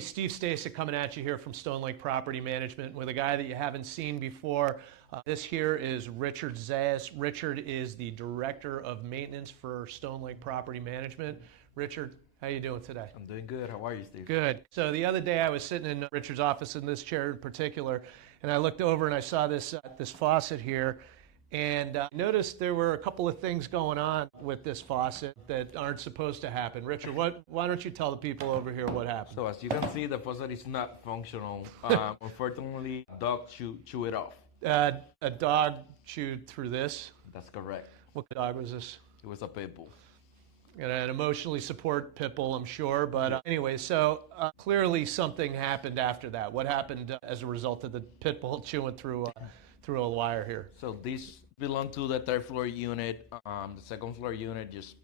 Hey, Steve Stasiuk coming at you here from Stonelink Property Management with a guy that you haven't seen before. This here is Richard Zayas. Richard is the Director of Maintenance for Stonelink Property Management. Richard, how you doing today? I'm doing good. How are you, Steve? Good. So the other day I was sitting in Richard's office in this chair in particular, and I looked over and I saw this faucet here. And I noticed there were a couple of things going on with this faucet that aren't supposed to happen. Richard, why don't you tell the people over here what happened? So as you can see, the faucet is not functional. Unfortunately, a dog chew it off. A dog chewed through this? That's correct. What dog was this? It was a Pitbull. And an emotionally support Pitbull, I'm sure. But anyway, so clearly something happened after that. What happened as a result of the Pitbull chewing through a wire here? So this belonged to the third floor unit. The second floor unit just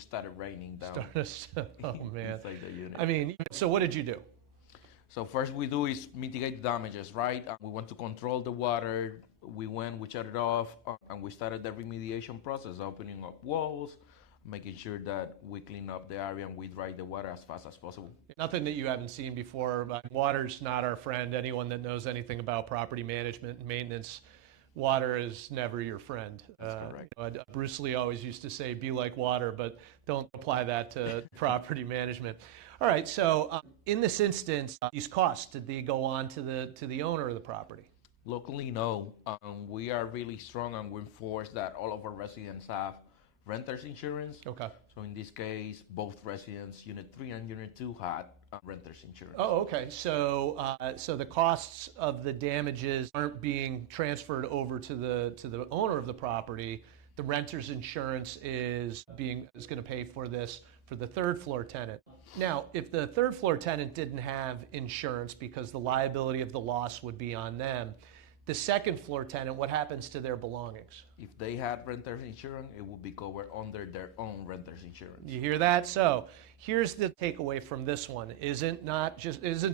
started raining down. Oh man! Inside the unit. I mean, so what did you do? So first we do is mitigate the damages, right? We want to control the water. We shut it off, and we started the remediation process, opening up walls, making sure that we clean up the area and we dry the water as fast as possible. Nothing that you haven't seen before. But water's not our friend. Anyone that knows anything about property management and maintenance, water is never your friend. That's correct. Bruce Lee always used to say, be like water, but don't apply that to property management. All right, so in this instance, these costs, did they go on to the owner of the property? Locally, no. We are really strong and we enforce that all of our residents have renter's insurance. Okay. So in this case, both residents, Unit 3 and Unit 2, had renter's insurance. Oh, okay. So so the costs of the damages aren't being transferred over to the owner of the property. The renter's insurance is going to pay for this for the third floor tenant. Now, if the third floor tenant didn't have insurance because the liability of the loss would be on them, the second floor tenant, what happens to their belongings? If they had renter's insurance, it would be covered under their own renter's insurance. You hear that? So here's the takeaway from this one. Isn't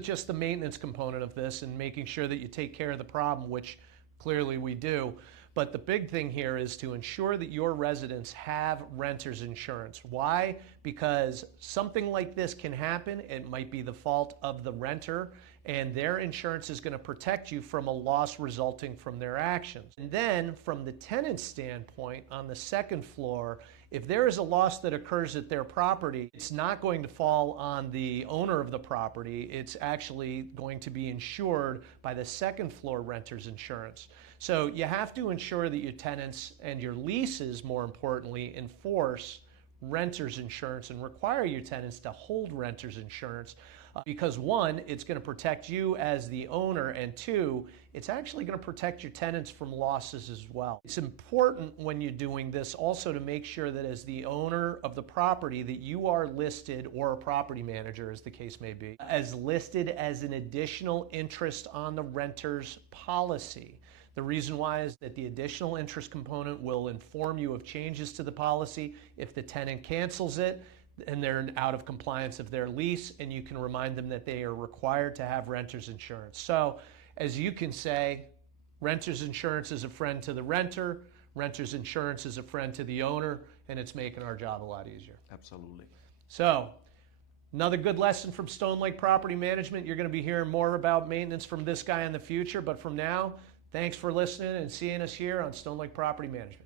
just the maintenance component of this and making sure that you take care of the problem, which clearly we do. But the big thing here is to ensure that your residents have renter's insurance. Why? Because something like this can happen. It might be the fault of the renter, and their insurance is going to protect you from a loss resulting from their actions. And then from the tenant's standpoint, on the second floor, if there is a loss that occurs at their property, it's not going to fall on the owner of the property. It's actually going to be insured by the second floor renter's insurance. So you have to ensure that your tenants and your leases, more importantly, enforce renter's insurance and require your tenants to hold renter's insurance because one, it's going to protect you as the owner, and two, it's actually going to protect your tenants from losses as well. It's important when you're doing this also to make sure that as the owner of the property that you are listed, or a property manager as the case may be, as listed as an additional interest on the renter's policy. The reason why is that the additional interest component will inform you of changes to the policy if the tenant cancels it and they're out of compliance of their lease, and you can remind them that they are required to have renter's insurance. So as you can say, renter's insurance is a friend to the renter, renter's insurance is a friend to the owner, and it's making our job a lot easier. Absolutely. So another good lesson from Stonelink Property Management. You're going to be hearing more about maintenance from this guy in the future, but from now, thanks for listening and seeing us here on Stonelink Property Management.